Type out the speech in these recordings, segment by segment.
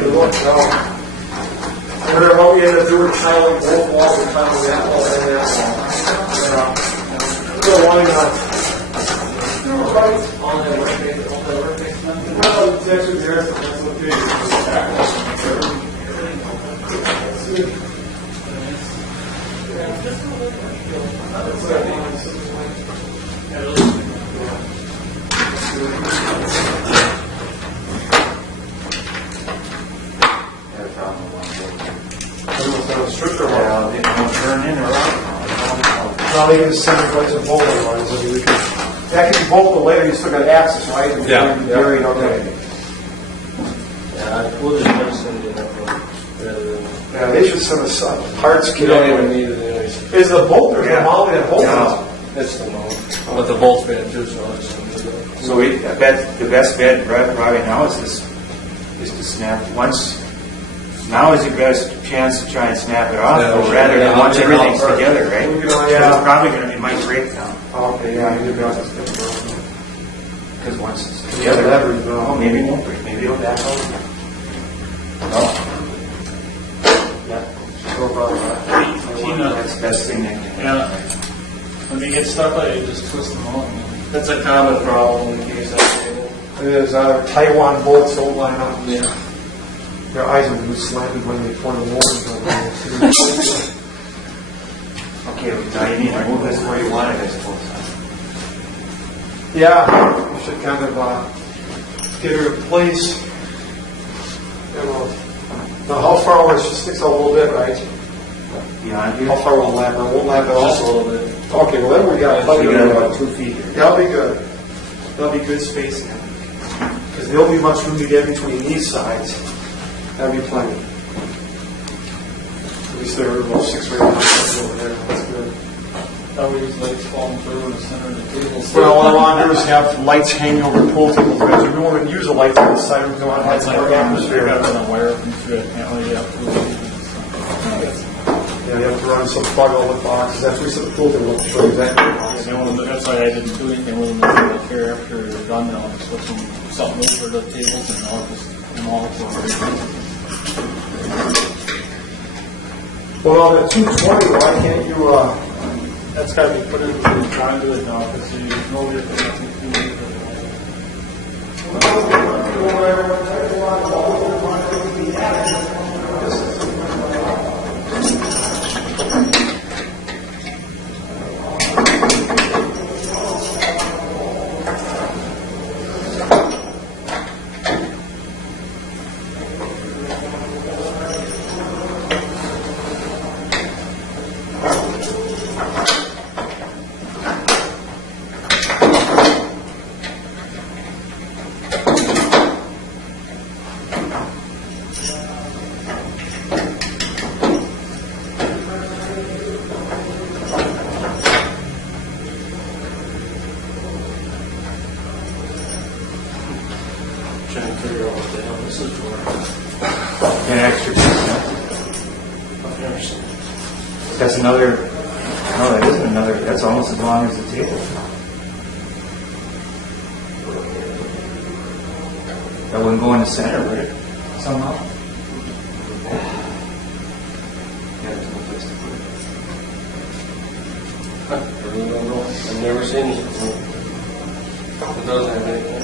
to look now. I wonder what we ended up doing, tiling both walls and tiling that wall and that wall. So why not? Right. All that work takes nothing. Well, it's actually there, so that's okay. Well, they can send it right to both of that can be both, but later you still got access, right? Yeah. Buried, okay. Yeah, we'll just send it up. Yeah, they should send us parts kit. You don't even need it anyways. Is the bolt or the mount that bolt? It's the mount. But the bolt's been too, so I'll just send it up. So the best bet right now is to snap once. Now is your best chance to try and snap it off, rather than once everything's together, right? Yeah. It's probably going to be might break down. Okay, yeah, you got this. Because once it's together, maybe it won't break. Maybe it'll back out. No. Yeah. That's the best thing they can do. Yeah. When they get stuck like it, just twist them out. That's a common problem in case that table. There's Taiwan bolts don't line up. Yeah. Their eyes are really slanted when they pour the motors on. Okay, now you need to move this where you want it, I suppose. Yeah, you should kind of get her in place. Now, how far over? It sticks out a little bit, right? Behind you? How far will it lap? Or won't lap at all? Just a little bit. Okay, well then we got plenty You of got room. about 2 feet here. That'll be good. That'll be good spacing. Because there'll be much room to get between these sides. That'll be plenty. At least there are about 6 or 8 inches over there. That's good. That way these lights falling through in the center of the table. Well, what I want to do is have lights hanging over the pool tables. Because we don't want to use a light from the side. We don't want to have more atmosphere. Got a wire up through it. Can't really up through it. Yeah, you have to run some plug all the boxes. That's where the pool table will show you exactly. That's why I didn't do anything with them until here after they're done now. I switched something over the tables and all just Well, on the 220, why can't you, that's got to be put into the conduit now because you know you're going to trying to figure out what the hell this is for. An extra piece. That's another. No, that isn't another. That's almost as long as the table. That wouldn't go in the center, would it? Somehow. I really don't know. I've never seen it. It doesn't have anything.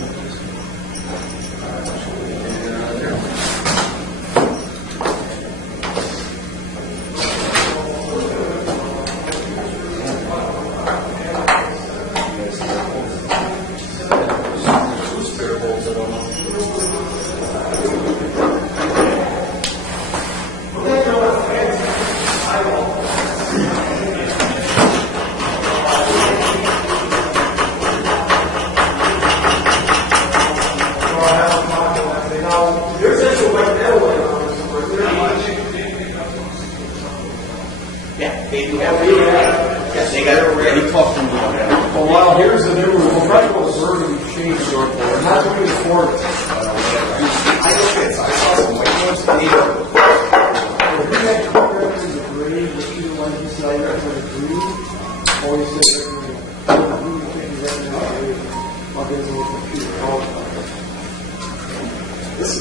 This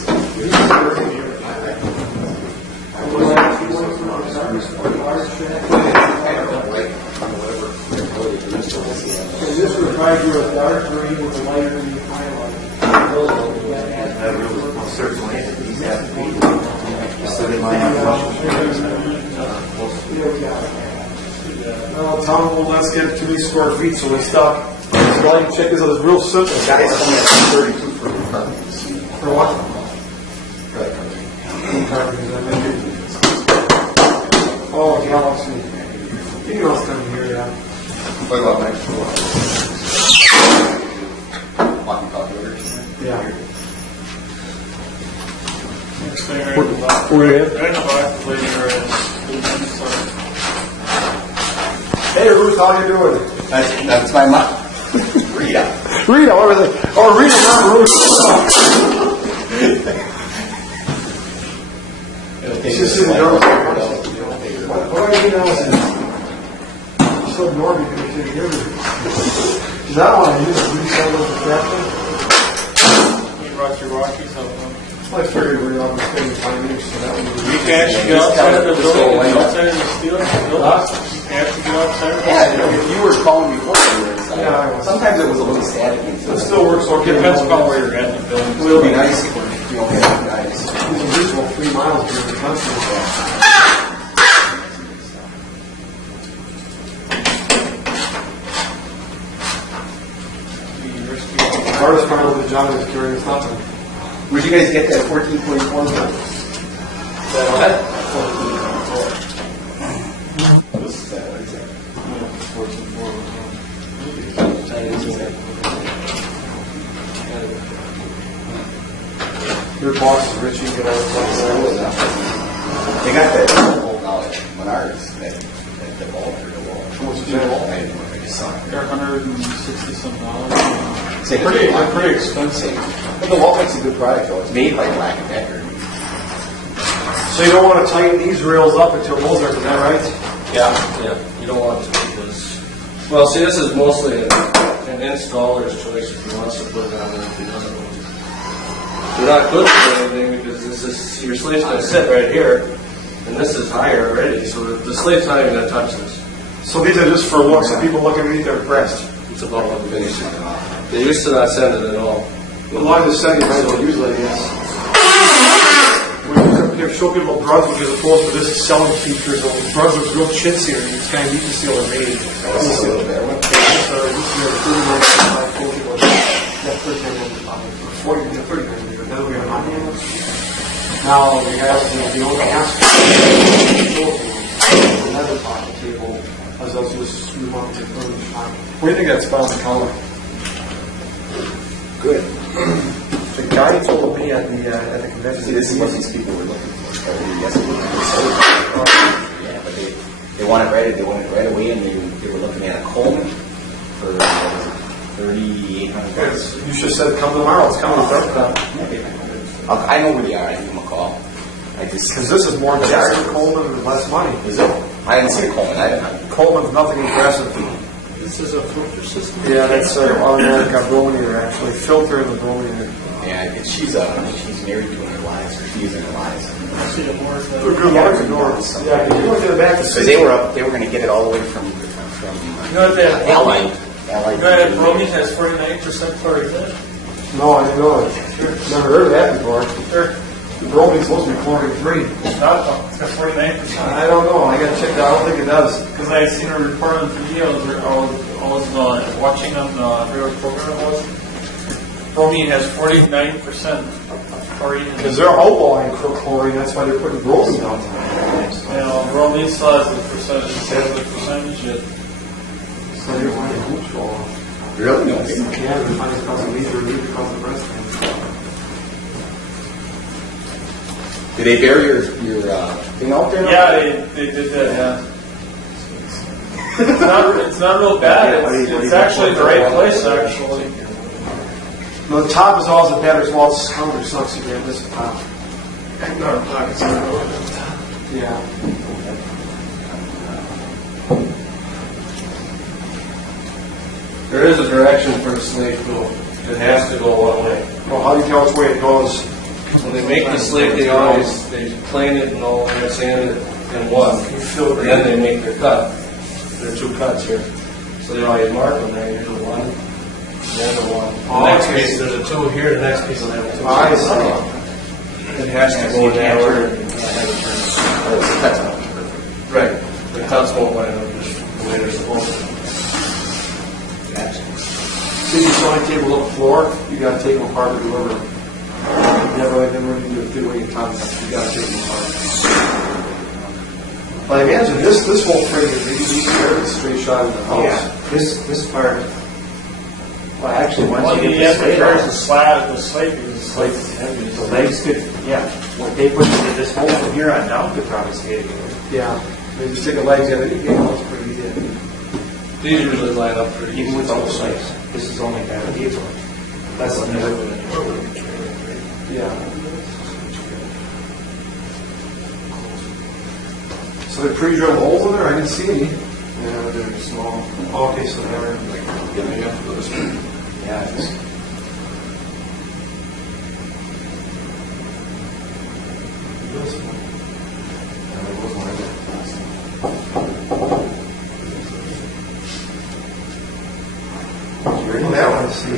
would provide you a dark green with a lighter green highlight. That really will certainly these have to be. So they might have Well, Tom, well, let's get too many square feet, so we stop. So all you check is it's real simple. Guys, only have 32 for apartments. For what? Oh, Galaxy. You know what's coming here, yeah. What about next door? Walking calculators? Yeah. Next thing right in the box. Where is? Right in the box later is. Hey, Ruth, how you doing? That's my mom. Rita. Rita, what was it? Oh, Rita, not Ruth. She's sitting there. What are you doing? She's so normal because she didn't hear me. Because I don't want to use it. You said it was attractive. You brought your walkies up, huh? I figured we were all spending 5 minutes, so that would be. You can actually get outside of the building, outside of the steel. You can actually get outside of the Yeah, if you were calling before, you were inside. Yeah, I was. Sometimes it was a little static. It still works okay. Depends upon where you're at in the building. It would be nice if you don't have guys. It's a reasonable 3 miles through the country. The hardest part of the job is carrying something. Where'd you guys get that 14.4 from? What? This is that, what is that? Your boss is rich, you get all the place. They got that whole knowledge. Menards, the ball for the wall. How much is that? I didn't know, I just saw it. They're $160 some. Pretty expensive. But the wall makes a good product though. It's made by Black & Decker. So you don't want to tighten these rails up until those are, is that right? Yeah, you don't want to because, well, see, this is mostly an installer's choice if he wants to put it on there, if he doesn't want to. They're not good for anything because this is, your slate's going to sit right here, and this is higher already, so the slate's not even going to touch this. So these are just for looks, so people look underneath their breast. It's about what the finish is. They used to not send it at all. The line is setting right, so usually yes. We show people Brunswick as opposed to this selling features. Brunswick's real chintzy, and it's kind of neat to see how they're made. That's a little bit. Now we have the old ask another pocket table as I was just we wanted to furnish. What do you think that's about the color? Good. The guy told me at the convention. See, this is what these people were looking for. Yeah, but they want it right away, and they were looking at a Coleman for $3,800. You should have said come tomorrow. It's coming up. I know where they are. I give them a call. Because this is more expensive Coleman and less money. Is it? I didn't see a Coleman. Coleman's nothing impressive. This is a filter system? Yeah, that's automatic bromine actually. Filter in the bromine. Yeah, she's married to an Elias, or she's an Elias. See the more They're good large doors. Yeah, if you look at the back, Because they were going to get it all the way from You know what that Allied. You know that bromine has 49% chlorine? No, I didn't know it. Never heard of that before. Sure. Bromine's supposed to be chlorine-free. It's not, it's got 49%. I don't know. I got to check that. I don't think it does. Because I seen a report on the video, I was watching on the program it was. Bromine has 49% chlorine. Because they're outlawing chlorine, that's why they're putting bromine on. Bromine still has the percentage yet. So they're finding hoops fall off. Really? No. Yeah, they're finding because of these or because of breast cancer. Did they bury your thing out there? Yeah, they did that, yeah. It's not real bad. It's actually the right place, actually. No, the top is always the better, so it's counter sucks again. This is top. No, pockets. Yeah. There is a direction for the slate though. It has to go one way. Well, how do you tell which way it goes? When they make the slate, they plane it and all that, sand it in one. And then they make their cut. There are two cuts here. So they always mark them there. Here's the one, and then the one. The next piece, there's a two here, the next piece will have a two. I see. It has to go in that order. Right. The cuts won't line up just the way they're supposed to. See, you saw a table up floor, you gotta take them apart to deliver them. Never do a two-way concept, you gotta take them apart. But I imagine this whole frame is maybe here, a straight shot of the house. Yeah, this part, well, actually, once Well, you you get have the to slate charge off, the slab, the slate, because the slate is heavy. the legs could, yeah, what they put into this hole from here on down could probably stay together. Yeah, they just take the legs out of it, you know, it's pretty easy. These usually line up pretty Even easy. with all the slates, this is only kind of diesel. Less than that. Yeah. So they pre-drilled holes in there? I didn't see any. Yeah, they're small. Oh, okay, so they're Yeah, it's- Well, that one, see.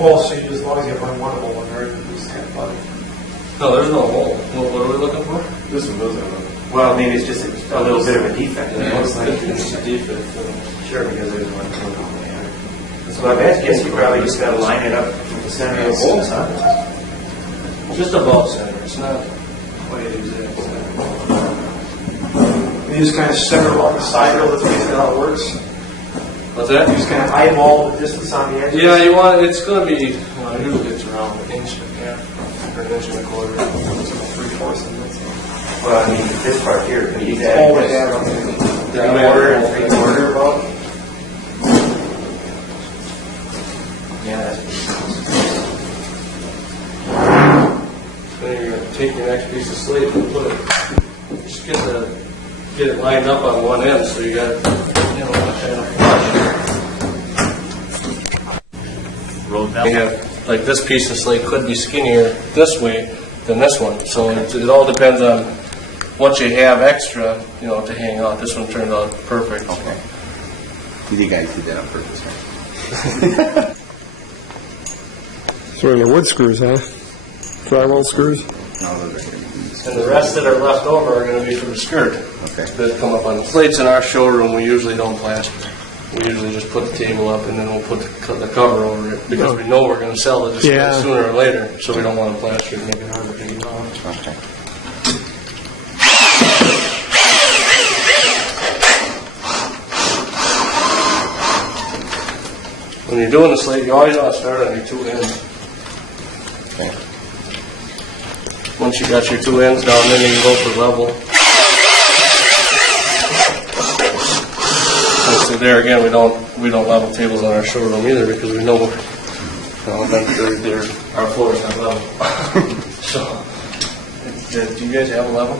Oh, so you, as long as you have one hole in there, it's kind of funny. No, there's no hole. What are we looking for? This one doesn't have well, maybe it's just a little bit of a defect. It looks like it's a defect. Sure, because there's one hole on there. So I guess you probably just gotta line it up with the center of the holes, huh? Just above center. It's not quite exact. You just kind of center along the side rail, that's basically how it works. What's that? You just kind of eyeball the distance on the edge. Yeah, you want it's going to be. Usually it's around an inch and a half or an inch and a quarter. Three-fourths of it. Well, I mean, this part here, could you It's add always this add on there. 3/4 and 3/4 about? Yeah, that's Then you're going to take your next piece of slate and put it. Just get it lined up on one end, so you got kind of flush. You have like this piece of slate could be skinnier this way than this one, so it all depends on what you have extra, to hang out. This one turned out perfect. Okay. You guys did that on purpose, right? So the wood screws, huh? Drywall screws? No, those are going to be used. And the rest that are left over are going to be for the skirt. Okay. That come up on the slates in our showroom. We usually don't plaster. We usually just put the table up and then we'll put the cover over it because we know we're going to sell it just sooner or later. So we don't want to plaster it and make it harder to get off. Okay. When you're doing the slate, you always want to start on your two ends. Okay. Once you got your two ends down, then you can go for level. So there again, we don't level tables on our showroom either because we know our floor is not level. So, do you guys have a level?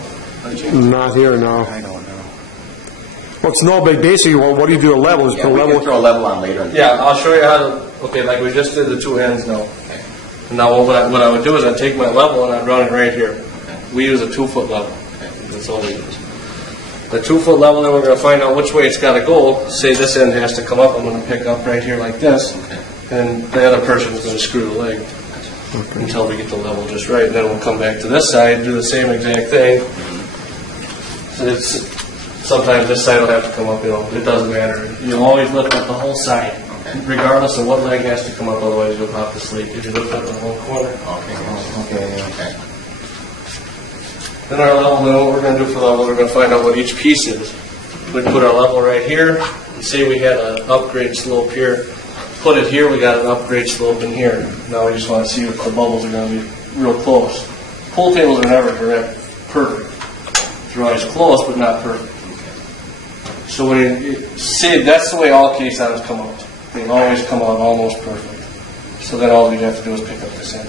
Not here, no. I don't know. Well, it's no big. Basically, what do you do a level? Is Yeah, put a we level. can throw a level on later. Yeah, I'll show you how to. Okay, like we just did the two ends now. Okay. Now what I would do is I'd take my level and I'd run it right here. Okay. We use a 2-foot level. That's all we use. The 2-foot level, then we're going to find out which way it's got to go. Say this end has to come up. I'm going to pick up right here like this. Okay. And the other person is going to screw the leg until we get the level just right. And then we'll come back to this side, do the same exact thing. So sometimes this side will have to come up, it doesn't matter. You'll always lift up the whole side, regardless of what leg has to come up, otherwise you'll pop the slate if you lift up the whole corner. Okay. Then our level, then what we're going to do for level, we're going to find out what each piece is. We put our level right here, and say we had an upgrade slope here. Put it here, we got an upgrade slope in here. Now we just want to see if the bubbles are going to be real close. Pool tables are never perfect. They're always close, but not perfect. So when you see, that's the way all case items come out. They always come out almost perfect. So then all you have to do is pick up this end,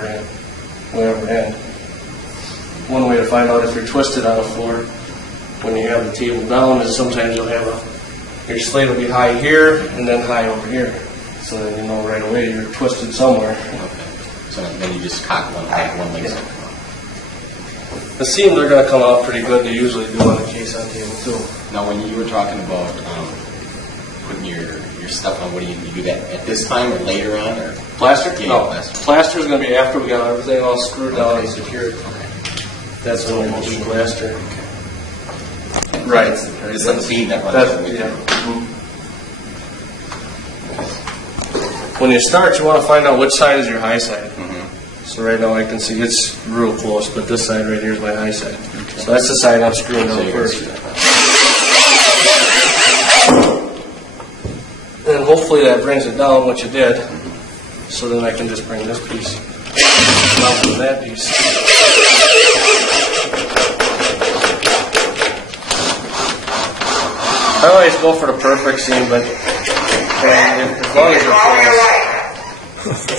or whatever end. One way to find out if you're twisted on the floor when you have the table down is sometimes you'll have your slate will be high here and then high over here. So then you know right away you're twisted somewhere. So then you just cock one leg. The seams are going to come out pretty good. They usually do on a caisson table too. Now, when you were talking about putting your stuff on, what do you do that at this time or later on? Or Plaster? Yeah, No. plaster. Plaster is going to be after we got everything all screwed down Okay. and secured. Okay. That's when we'll do plaster. Right. It's like a beam that runs. That's, underneath yeah. it. When you start, you want to find out which side is your high side. Mhm. So right now I can see it's real close, but this side right here is my high side. So that's the side I'm screwing So down you can first. see that. And hopefully that brings it down what you did. So then I can just bring this piece down to that piece. I always go for the perfect seam, but as long as you're close.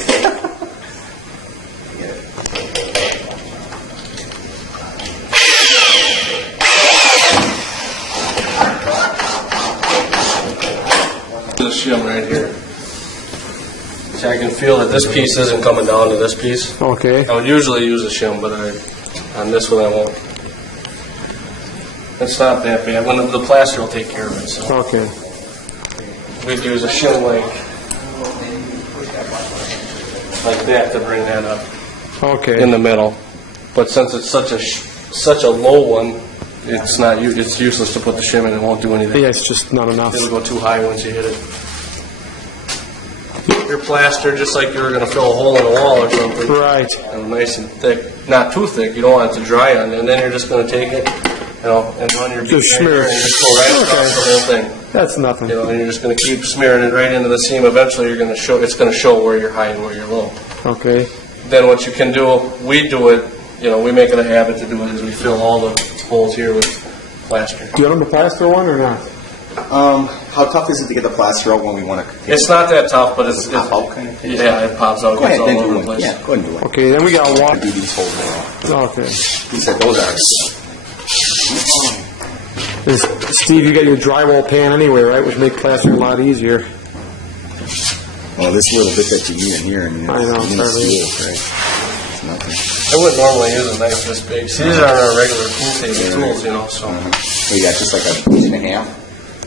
The shim right here. So I can feel that this piece isn't coming down to this piece. Okay. I would usually use a shim, but on this one I won't. It's not that bad. When the plaster will take care of it. So Okay. we'd use a shim like that to bring that up Okay. in the middle. But since it's such a low one, it's not. It's useless to put the shim in. It won't do anything. Yeah, it's just not enough. It'll go too high once you hit it. Your plaster, just like you were going to fill a hole in a wall or something. Right. Nice and thick. Not too thick. You don't want it to dry on you. And then you're just going to take it, and run your Just smear it. and just go right across the whole thing. That's nothing. And you're just going to keep smearing it right into the seam. Eventually, you're going to show. It's going to show where you're high and where you're low. Okay. Then what you can do, we do it. We make it a habit to do it. Is we fill all the holes here with plaster. Do you want them to plaster one or not? How tough is it to get the plaster out when we want to? It's not that tough, but it's pop out kind of thing? yeah, it pops out. Go ahead, It's all then over do the it. place. Yeah, go ahead and do it. Okay, then we got to walk. Do these holes now. Okay. He said those are. Steve, you got your drywall pan anyway, right? Which make plastering a lot easier. Well, this little bit that you need in here, and I know, you sorry. see it, right? It's nothing. I wouldn't normally use a knife this big. See, these aren't our regular pool table tools, so. Oh, you got just like an inch and a half?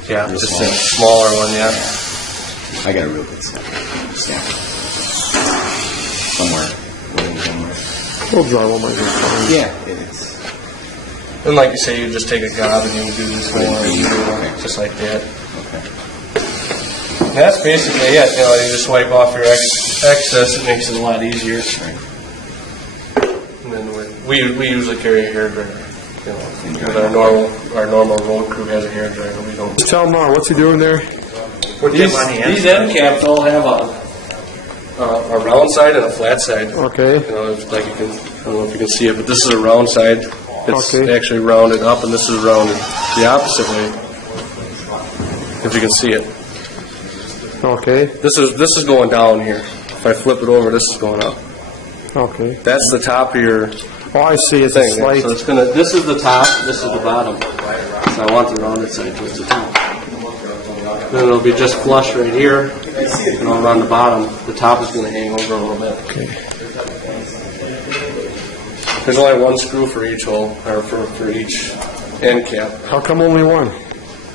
Yeah, Real just small. a smaller one, yeah. I got a real good snap. Somewhere. Little drywall might be fine. Yeah, it is. And like you say, you just take a gob and you do this one, Okay. just like that. Okay. And that's basically it. You just wipe off your excess. It makes it a lot easier. And then we usually carry a hairdryer. Because our normal road crew has a hairdryer. We don't. Tell Ma, what's he doing there? These end caps all have a round side and a flat side. Okay. It's like you can. I don't know if you can see it, but this is a round side. It's Okay. actually rounded up, and this is rounded the opposite way. If you can see it, Okay. this is going down here. If I flip it over, this is going up. Okay. That's the top of your Oh, I see. It's a thing. slight. So it's gonna. This is the top. This is the bottom. So I want the rounded side towards the top. Then it'll be just flush right here, and around the bottom. The top is going to hang over a little bit. Okay. There's only one screw for each hole, or for each end cap. How come only one?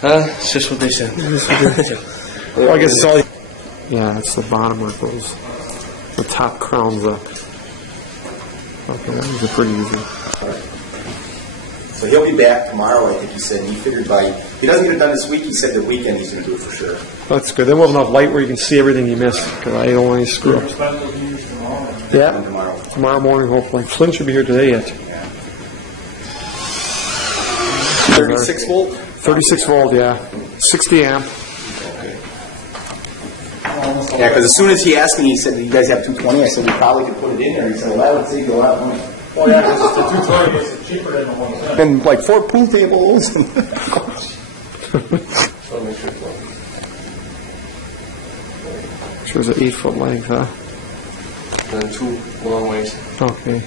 It's just what they said. Well, I guess it's all. Yeah, it's the bottom where it goes. The top crowns up. Okay, that was pretty easy. So he'll be back tomorrow, I think he said. He figured he doesn't get it done this week, he said the weekend he's going to do it for sure. That's good. Then we'll have enough light where you can see everything you missed, because I don't want any screw ups. Yeah, Tomorrow. tomorrow morning, hopefully. Flynn should be here today yet. 36 volt? 36 volt, yeah. 60 amp. Yeah, because as soon as he asked me, he said, you guys have 220? I said, we probably could put it in there. He said, well, that would save you a lot of money. Oh yeah, because it's the 220 is cheaper than the 110. And like 4 pool tables. Sure, it's an 8-foot length, huh? And 2 long ways. Okay.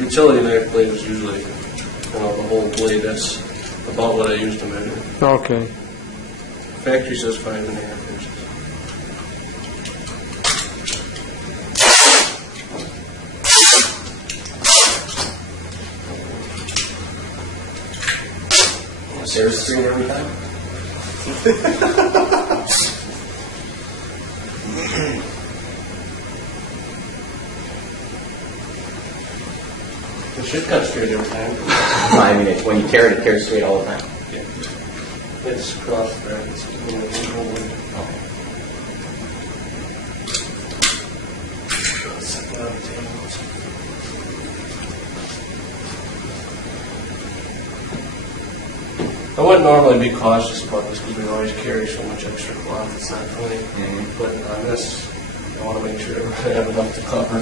Utility knife blade is usually, the whole blade is About what I used to measure. Okay. Factory says 5.5 inches. Sarah's screen every time. It should cut straight every time. I mean, when you tear it, it tears straight all the time. Yeah. It's cross brackets. I wouldn't normally be cautious about this because we always carry so much extra cloth. It's not funny. But on this, I want to make sure I have enough to cover.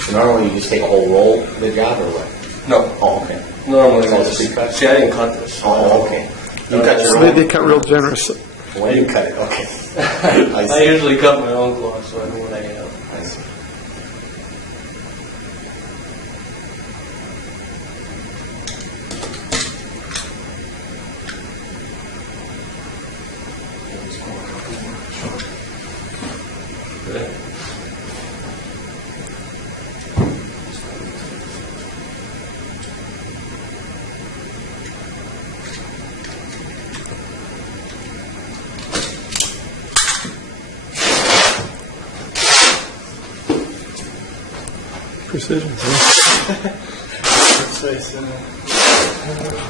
So normally you just take a whole roll of the job, or what? No. Oh, okay. Normally, It's all I just pre-cut? see. I didn't cut this. Oh, okay. You cut your So they own? cut real generous. When you cut it, okay. I I see. usually cut my own cloth, so I know what I have. I see. Good. Precision.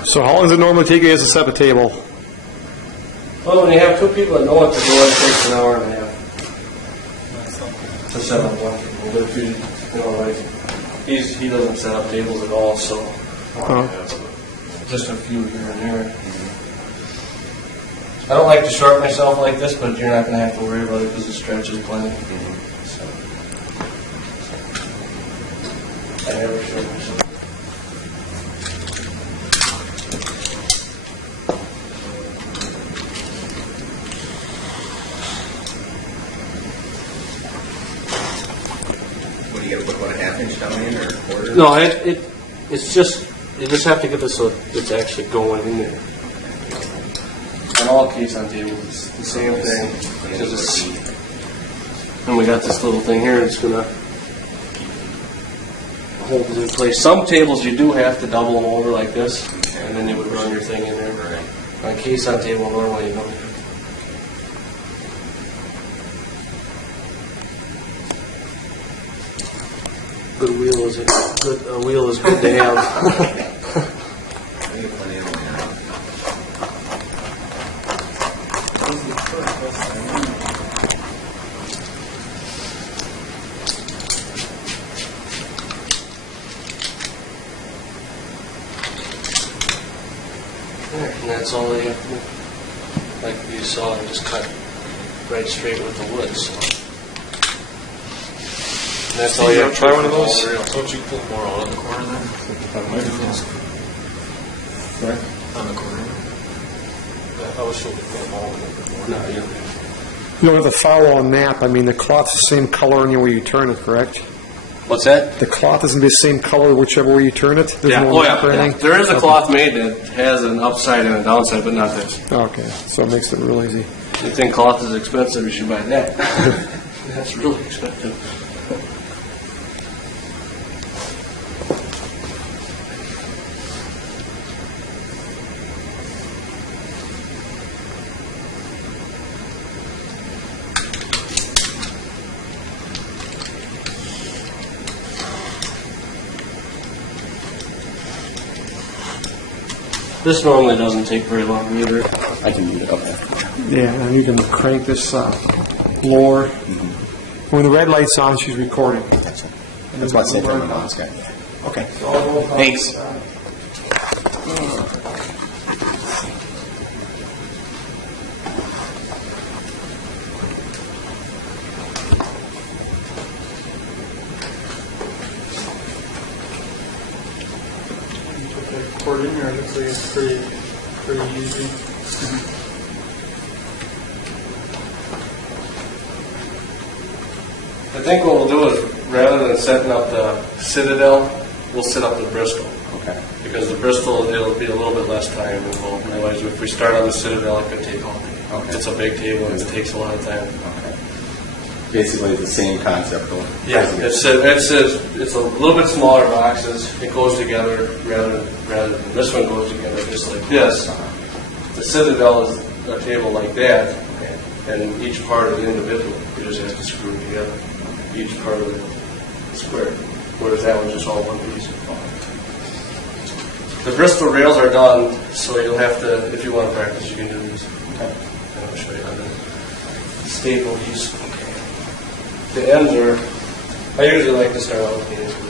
So how long does it normally take you guys to set a table? Well, when you have two people that know what to do, it takes an hour and a half to set up one table. But if you know, like, he doesn't set up tables at all, so just a few here and there. I don't like to short myself like this, but you're not going to have to worry about it because the stretch is plenty. So, I never short myself. What do you got to put about a half inch down in or a quarter? No, it's just, you just have to get this so it's actually going in there. On all case on tables, it's the same thing. Because it's, and we got this little thing here, it's gonna hold it in place. Some tables you do have to double them over like this, and then you would run your thing in there. On a case on table, normally you don't. Good wheel is a wheel is good to have. And that's all they have to do. Like you saw, I just cut right straight with the wood. So. And that's all you have to try one of those? Don't you pull more out of the corner then? Right? On the corner? I was told to pull them all in before. No, you You don't have to follow on that. I mean, the cloth's the same color anywhere you turn it, correct? What's that? The cloth is going to be the same color whichever way you turn it? There's no nap or anything? There is a cloth made that has an upside and a downside, but not this. Okay, so it makes it real easy. If you think cloth is expensive, you should buy that. That's really expensive. This normally doesn't take very long either. I can move it up. Yeah, and you can crank this lower. When the red light's on, she's recording. That's about the same time on this guy. Okay. Thanks. Cord in there, it looks like it's pretty easy. I think what we'll do is, rather than setting up the Citadel, we'll set up the Bristol. Okay. Because the Bristol, it'll be a little bit less time involved. Otherwise, if we start on the Citadel, it could take all day. Okay. It's a big table, and it takes a lot of time. Okay. Basically, the same concept. Though. Yeah, it's a little bit smaller boxes. It goes together rather than this one goes together just like this. The Citadel is a table like that, and each part of the individual, you just have to screw it together. Each part of the square. Whereas that one's just all one piece. The Bristol rails are done, so you'll have to, if you want to practice, you can do these. Okay. And I'll show you how to staple these. The ends are, I usually like to start out with the ends.